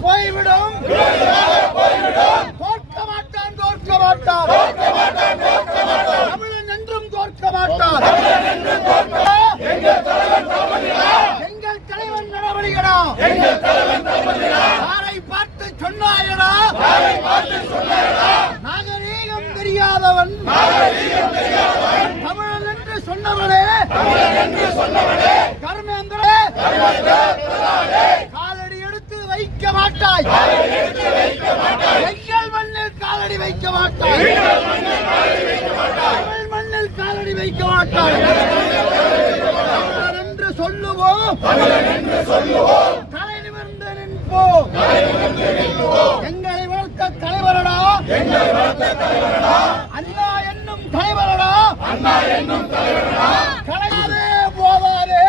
போய்விடும் தோற்க மாட்டான் தமிழன் என்றும் தோற்க மாட்டான் எங்கள் தலைவன் நடவடிக்கைடா யாரை பார்த்து சொன்னாயடா நாகரீகம் தெரியாதவன் தமிழன் என்று சொன்னவனே கர்மேந்திரே காலடி எடுத்து வைக்க மாட்டாய் எங்கள் மண்ணில் காலடி வைக்க மாட்டாய் தமிழ் மண்ணில் காலடி வைக்க மாட்டாய் என்று சொல்லுவோம் தலை நிமிர்ந்து நிற்போம் எங்களை வளர்த்த தலைவரடா அண்ணா என்னும் தலைவரடா கலையாதே போதாதே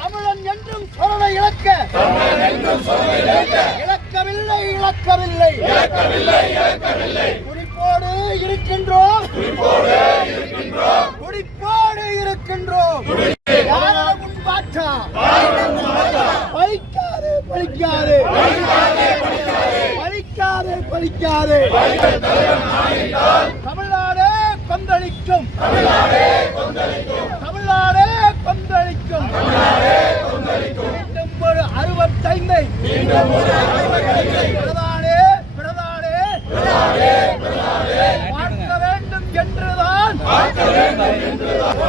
தமிழன் என்றும் சொல்லை இழக்கவில்லை குறிப்போடு இருக்கின்றோம் பழிக்காதே தமிழ்நாடே கொந்தளிக்கும் 65 பார்க்க வேண்டும் என்றுதான்